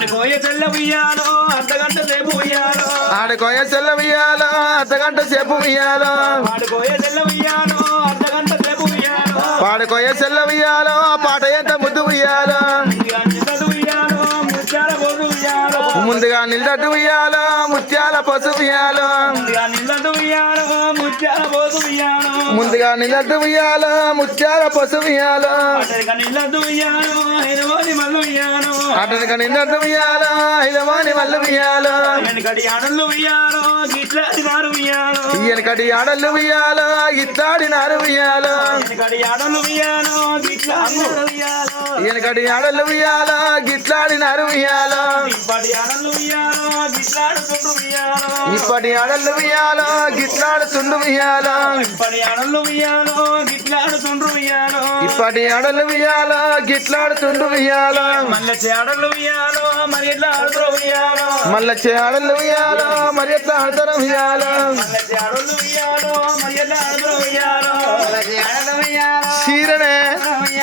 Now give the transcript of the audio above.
ఆడుకోయ చెల్ల ఉయ్యాలో అర్ధగంట సేపు ఉయ్యాలో ఆడుకోయ చెల్ల ఉయ్యాలో అర్ధగంట సేపు ఉయ్యాలో ఆడుకోయ చెల్ల ఉయ్యాలో అర్ధగంట సేపు ఉయ్యాలో పాడుకోయ చెల్ల ఉయ్యాలో ఆ పాట ఎంత ముద్దు ఉయ్యాలో ముత్యాల పోసు ఉయ్యాలో ముందుగా నిలదట్టు ఉయ్యాలో ముత్యాల పసు ఉయ్యాలో నిల్లదు ఉయ్యాలో ముత్యాల పోసు ఉయ్యాలో ముందుగా నిలదట్టు ఉయ్యాలో ముత్యాల పసు ఉయ్యాలో నిల్లదు ఉయ్యాలో ఎరువని మల్లు ఉయ్యాలో అతనికి నిలదట్టు ఉయ్యాలో ఇదమాని మల్లు ఉయ్యాలో వెనకటి ఆడళ్ళు ఉయ్యాలో గిట్లాడినారు ఉయ్యాలో ఈయనకటి ఆడళ్ళు ఉయ్యాలో ఇట్లాడినారు ఉయ్యాలో వెనకటి ఆడళ్ళు ఉయ్యాలో గిట్లాడినారు ఉయ్యాలో ఈయనకటి ఆడళ్ళు ఉయ్యాలో గిట్లాడినారు ఉయ్యాలో ఇప్పటి ఆడళ్ళు ఉయ్యాలో గిట్లాడుతుండ్రు ఉయ్యాలో ఇప్పటి ఆడళ్ళు ఉయ్యాలో గిట్లాడుతుండు ఉయ్యాలో ఇప్పటి ఆడళ్ళు ఉయ్యాలో గిట్లాడుతుండ్రు ఉయ్యాలో ఇప్పటి ఆడళ్ళు ఉయ్యాలో గిట్లాడుతుండు ఉయ్యాలో మళ్ళీ ఆడళ్ళు ఉయ్యాలో మరి ఎట్లా ఆడుతురు ఉయ్యాలో మళ్ళీ ఆడళ్ళు ఉయ్యాలో మరి ఎట్లా ఆడతారు ఉయ్యాలో మళ్ళీ ఆడళ్ళు ఉయ్యాలో మరి ఎట్లా ఆడుతురు ఉయ్యాలో చీరనే